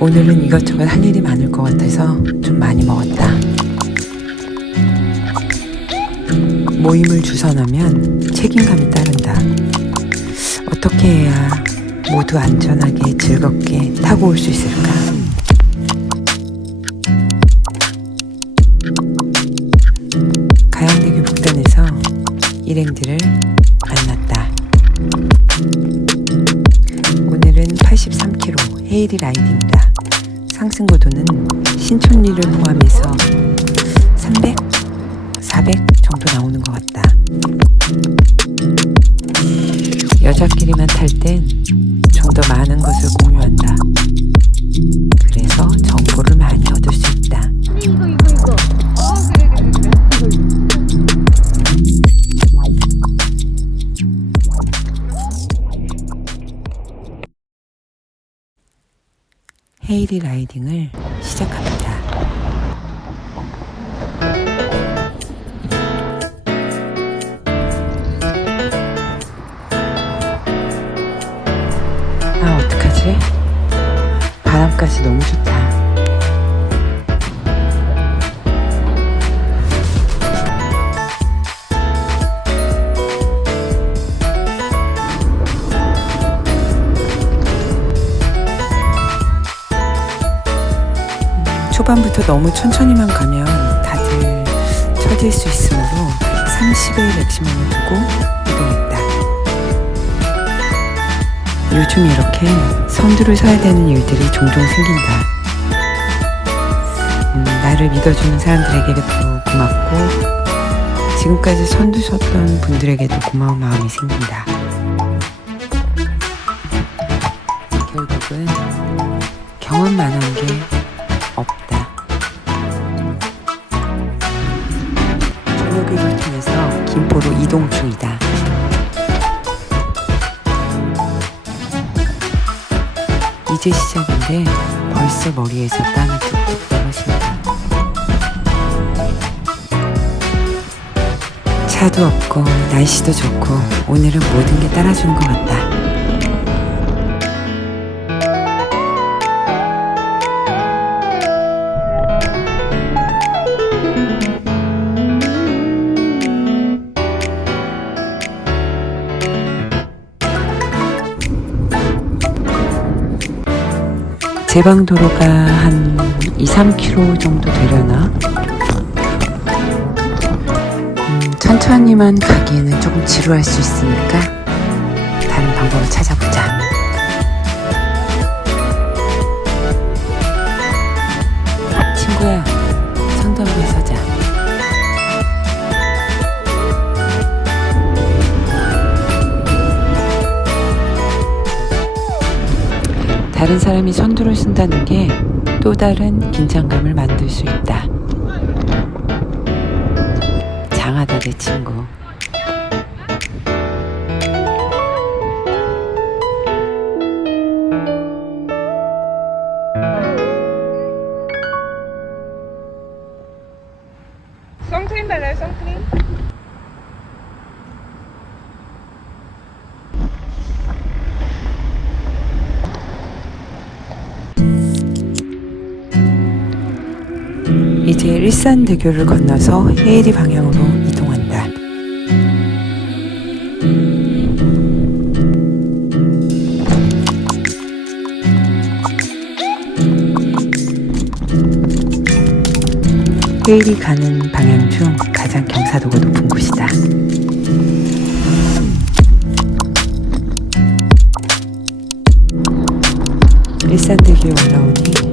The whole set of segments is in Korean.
오늘은 이것저것 할 일이 많을 것 같아서 좀 많이 먹었다. 모임을 주선하면 책임감이 따른다. 어떻게 해야 모두 안전하게 즐겁게 타고 올 수 있을까? 가양대교 북단에서 일행들을 만났다. 오늘은 83km 헤이리 라이딩이다. 상승 고도는 신촌리를 포함해서 300, 400 정도 나오는 것 같다. 여자끼리만 탈 땐 좀 더 많은 것을 공유한다. 그래서 정보를 많이 헤이리 라이딩을 시작합니다. 아, 어떡하지? 바람까지 너무 좋다. 초반부터 너무 천천히만 가면 다들 처질 수 있으므로 30의 맥시멈을 두고 이동했다. 요즘 이렇게 선두를 서야 되는 일들이 종종 생긴다. 음, 나를 믿어주는 사람들에게도 고맙고 지금까지 선두 섰던 분들에게도 고마운 마음이 생긴다. 결국은 경험만 한게 저녁을 통해서 김포로 이동 중이다. 이제 시작인데 벌써 머리에서 땀이 뚝뚝 떨어진다. 차도 없고 날씨도 좋고 오늘은 모든 게 따라주는 것 같다. 제방 도로가 한 2, 3km 정도 되려나? 음, 천천히만 가기에는 조금 지루할 수 있으니까 다른 방법을 찾아보자. 다른 사람이 선두를 쓴다는 게 또 다른 긴장감을 만들 수 있다. 장하다 내 친구. 제 일산대교를 건너서 헤이리 방향으로 이동한다. 헤이리 가는 방향 중 가장 경사도가 높은 곳이다. 일산대교에 올라오니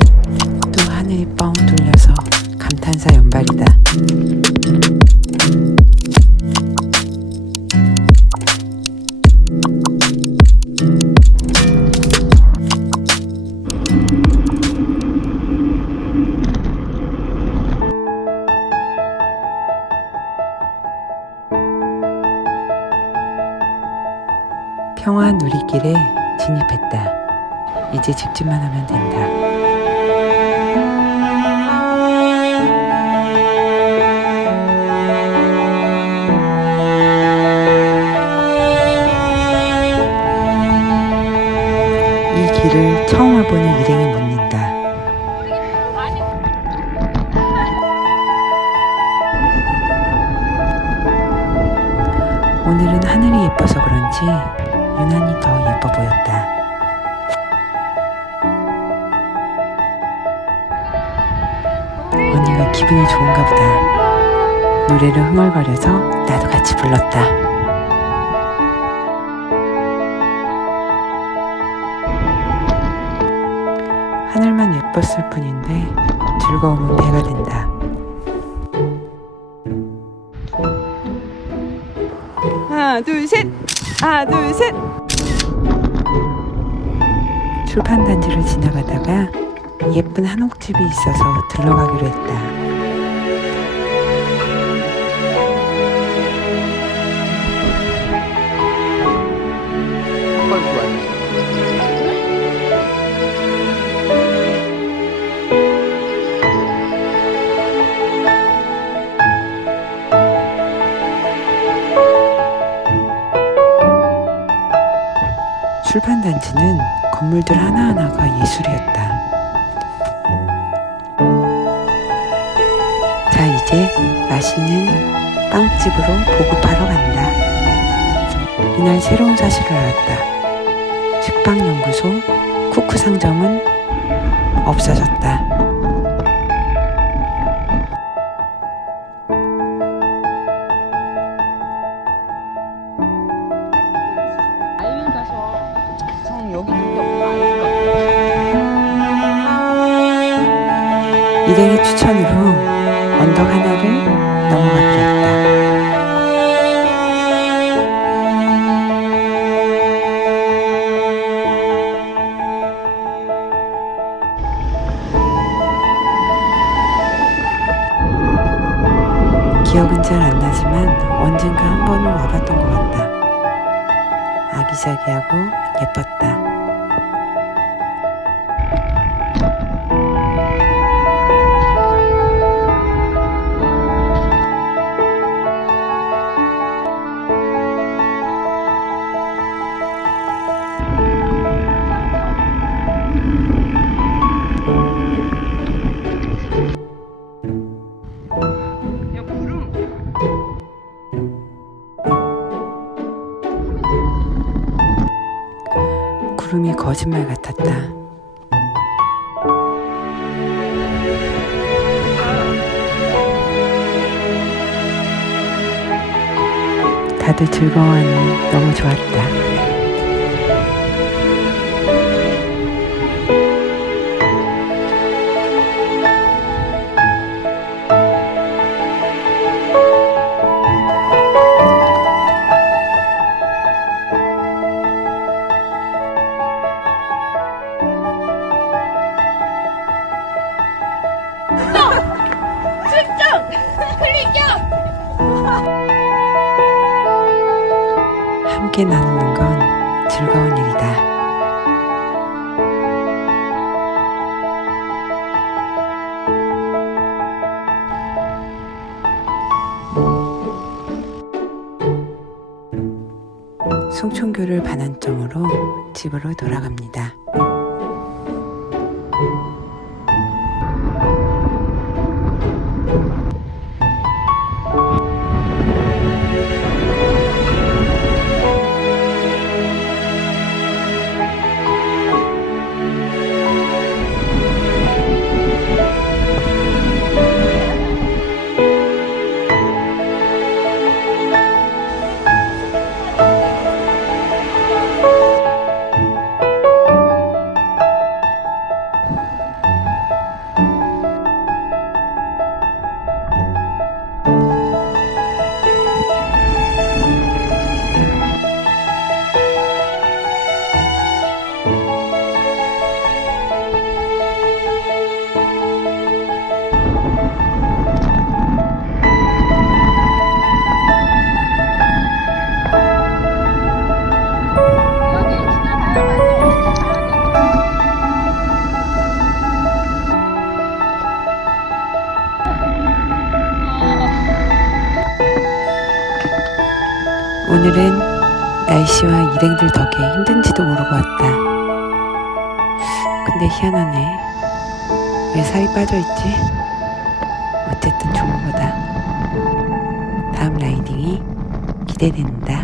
집에 진입했다. 이제 집집만 하면 된다. 이 길을 처음 와보는 일행이 묻는다. 오늘은 하늘이 예뻐서 그런지 유난히 더 예뻐 보였다. 언니가 기분이 좋은가 보다. 노래를 흥얼거려서 나도 같이 불렀다. 하늘만 예뻤을 뿐인데 즐거움은 배가 된다. 하나 둘 셋. 하나 둘 셋. 출판 단지를 지나가다가 예쁜 한옥집이 있어서 들러가기로 했다. 출판 단지는 건물들 하나하나가 예술이었다. 자, 이제 맛있는 빵집으로 보급하러 간다. 이날 새로운 사실을 알았다. 식빵연구소 쿠크 상점은 없어졌다. 일행의 추천으로 언덕 하나를 했다. 기억은 잘 안 나지만 언젠가 한 번은 와봤던 것 같다. 아기자기하고 예뻤다. 구름이 거짓말 같았다. 다들 즐거워하니 너무 좋았다. 함께 나누는 건 즐거운 일이다. 송촌교를 반환점으로 집으로 돌아갑니다. 오늘은 날씨와 일행들 덕에 힘든지도 모르고 왔다. 근데 희한하네. 왜 살이 빠져있지? 어쨌든 좋은 거다. 다음 라이딩이 기대된다.